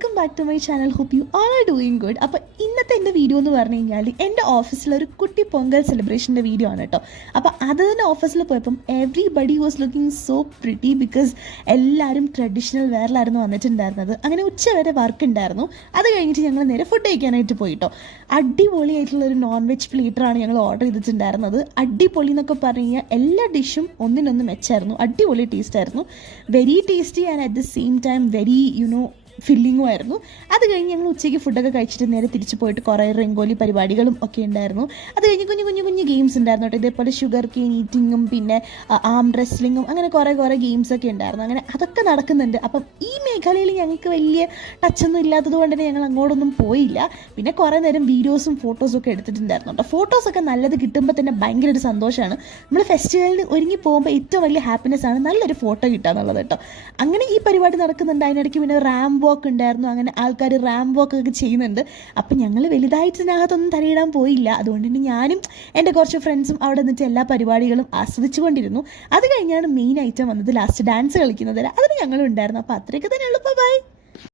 Welcome back to my channel. Hope you all are doing good. അപ്പോൾ ഇന്നത്തെ എൻ്റെ video എന്ന് പറഞ്ഞു കഴിഞ്ഞാൽ എൻ്റെ ഓഫീസിലൊരു കുട്ടി പൊങ്കൽ സെലിബ്രേഷൻ്റെ വീഡിയോ ആണ് കേട്ടോ. അപ്പോൾ അത് തന്നെ ഓഫീസിൽ പോയപ്പം everybody was looking so pretty because എല്ലാവരും ട്രഡീഷണൽ വെയറിലായിരുന്നു വന്നിട്ടുണ്ടായിരുന്നത്. അങ്ങനെ ഉച്ച വരെ വർക്ക് ഉണ്ടായിരുന്നു. അത് കഴിഞ്ഞിട്ട് ഞങ്ങൾ നേരെ ഫുഡ് കഴിക്കാനായിട്ട് പോയിട്ടോ. അടിപൊളിയായിട്ടുള്ളൊരു നോൺ വെജ് പ്ലേറ്ററാണ് ഞങ്ങൾ ഓർഡർ ചെയ്തിട്ടുണ്ടായിരുന്നത്. അടിപൊളി എന്നൊക്കെ പറഞ്ഞു കഴിഞ്ഞാൽ എല്ലാ ഡിഷും ഒന്നിനൊന്ന് മെച്ചായിരുന്നു. അടിപൊളി ടേസ്റ്റായിരുന്നു. Very tasty and at the same time very ഫില്ലിങ്ങും ആയിരുന്നു. അത് കഴിഞ്ഞ് ഞങ്ങൾ ഉച്ചയ്ക്ക് ഫുഡൊക്കെ കഴിച്ചിട്ട് നേരെ തിരിച്ച് പോയിട്ട് കുറേ റംഗോലി പരിപാടികളും ഒക്കെ ഉണ്ടായിരുന്നു. അത് കഴിഞ്ഞ് കുഞ്ഞു ഗെയിംസ് ഉണ്ടായിരുന്നു കേട്ടോ. ഇതേപോലെ ഷുഗർ കെയിൻ ഈറ്റിങ്ങും പിന്നെ ആം റെസ്ലിങ്ങും അങ്ങനെ കുറേ ഗെയിംസൊക്കെ ഉണ്ടായിരുന്നു. അങ്ങനെ അതൊക്കെ നടക്കുന്നുണ്ട്. അപ്പം ഈ മേഖലയിൽ ഞങ്ങൾക്ക് വലിയ ടച്ചൊന്നും ഇല്ലാത്തത് കൊണ്ട് തന്നെ ഞങ്ങൾ അങ്ങോട്ടൊന്നും പോയില്ല. പിന്നെ കുറേ നേരം വീഡിയോസും ഫോട്ടോസും ഒക്കെ എടുത്തിട്ടുണ്ടായിരുന്നു കേട്ടോ. ഫോട്ടോസൊക്കെ നല്ലത് കിട്ടുമ്പോൾ തന്നെ ഭയങ്കര ഒരു സന്തോഷമാണ്. നമ്മൾ ഫെസ്റ്റിവലിന് ഒരുങ്ങി പോകുമ്പോൾ ഏറ്റവും വലിയ ഹാപ്പിനെസ് ആണ് നല്ലൊരു ഫോട്ടോ കിട്ടുക എന്നുള്ളത് കേട്ടോ. അങ്ങനെ ഈ പരിപാടി നടക്കുന്നുണ്ട്. അതിനിടയ്ക്ക് പിന്നെ റാം വോക്ക് ഉണ്ടായിരുന്നു. അങ്ങനെ ആൾക്കാർ റാം വോക്ക് ഒക്കെ ചെയ്യുന്നുണ്ട്. അപ്പം ഞങ്ങൾ വലുതായിട്ട് ഇതിനകത്തൊന്നും തലയിടാൻ പോയില്ല. അതുകൊണ്ട് തന്നെ ഞാനും എൻ്റെ കുറച്ച് ഫ്രണ്ട്സും അവിടെ നിന്നിട്ട് എല്ലാ പരിപാടികളും ആസ്വദിച്ചുകൊണ്ടിരുന്നു. അത് കഴിഞ്ഞാണ് മെയിൻ ഐറ്റം വന്നത്, ലാസ്റ്റ് ഡാൻസ് കളിക്കുന്നത്. അതിന് ഞങ്ങളും ഉണ്ടായിരുന്നു. അപ്പോൾ അത്രയൊക്കെ തന്നെ ഉള്ളൂ. ബൈ.